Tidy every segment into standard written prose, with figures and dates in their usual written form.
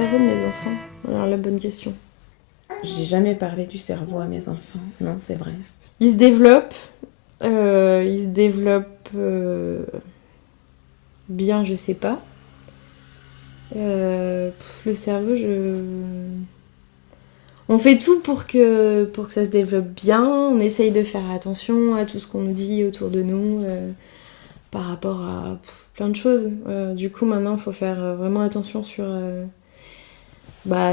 cerveau de mes enfants? Alors la bonne question. J'ai jamais parlé du cerveau à mes enfants. Non, c'est vrai. Il se développe. Il se développe bien, je sais pas. Le cerveau, on fait tout pour que ça se développe bien. On essaye de faire attention à tout ce qu'on nous dit autour de nous par rapport à plein de choses. Du coup, maintenant, il faut faire vraiment attention sur...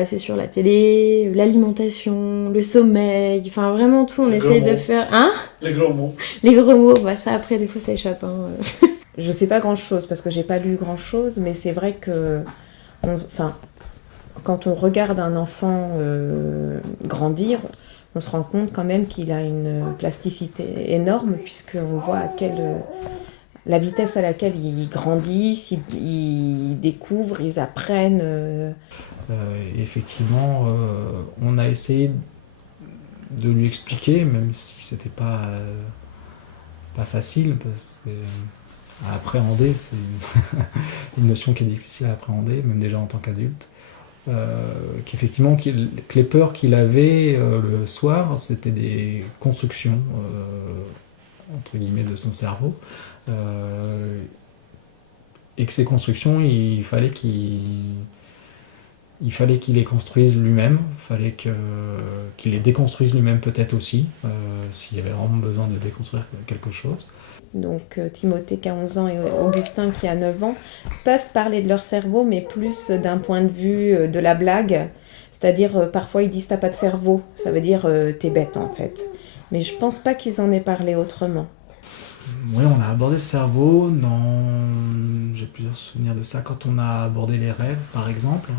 c'est sur la télé, l'alimentation, le sommeil, enfin vraiment tout, on essaye de faire... Hein? Les gros mots. Les gros mots, ça après, des fois, ça échappe. Hein. Je sais pas grand-chose parce que j'ai pas lu grand-chose, mais c'est vrai que... quand on regarde un enfant grandir, on se rend compte quand même qu'il a une plasticité énorme puisqu'on voit la vitesse à laquelle ils grandissent, ils découvrent, ils apprennent. Effectivement, on a essayé de lui expliquer, même si c'était pas facile, parce que à appréhender, c'est une notion qui est difficile à appréhender, même déjà en tant qu'adulte. Qu'effectivement, que les peurs qu'il avait le soir, c'était des constructions, entre guillemets, de son cerveau. Et que ces constructions, il fallait qu'il les construise lui-même, il fallait qu'il les déconstruise lui-même peut-être aussi, s'il y avait vraiment besoin de déconstruire quelque chose. Donc Timothée qui a 11 ans et Augustin qui a 9 ans peuvent parler de leur cerveau, mais plus d'un point de vue de la blague. C'est-à-dire, parfois ils disent « t'as pas de cerveau », ça veut dire « t'es bête » en fait. Mais je pense pas qu'ils en aient parlé autrement. Oui, on a abordé le cerveau, j'ai plusieurs souvenirs de ça, quand on a abordé les rêves par exemple,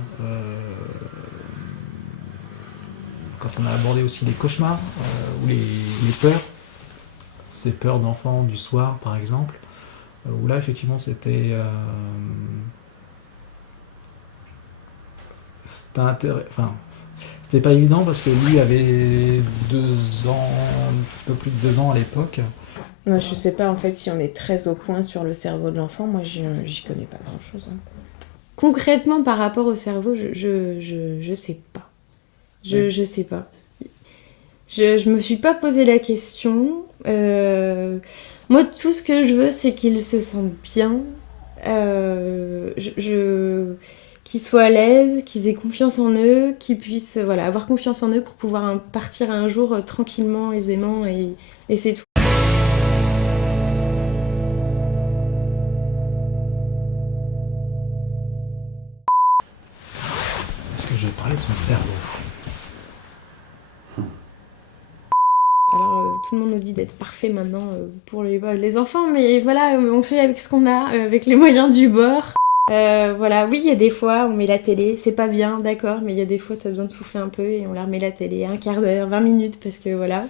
quand on a abordé aussi les cauchemars ou les peurs, ces peurs d'enfants du soir par exemple, où là effectivement c'était c'était pas évident parce que lui avait 2 ans, un petit peu plus de 2 ans à l'époque. Moi, je sais pas en fait si on est très au point sur le cerveau de l'enfant. Moi, j'y connais pas grand-chose. Hein. Concrètement, par rapport au cerveau, je sais pas. Je sais pas. Je me suis pas posé la question. Moi, tout ce que je veux, c'est qu'ils se sentent bien. Qu'ils soient à l'aise, qu'ils aient confiance en eux, qu'ils puissent avoir confiance en eux pour pouvoir partir un jour tranquillement, aisément, et c'est tout. Est-ce que je vais parler de son cerveau? Alors, tout le monde nous dit d'être parfait maintenant pour les enfants, mais voilà, on fait avec ce qu'on a, avec les moyens du bord. Oui, il y a des fois, on met la télé, c'est pas bien, d'accord, mais il y a des fois, t'as besoin de souffler un peu et on leur met la télé, un quart d'heure, 20 minutes, parce que voilà.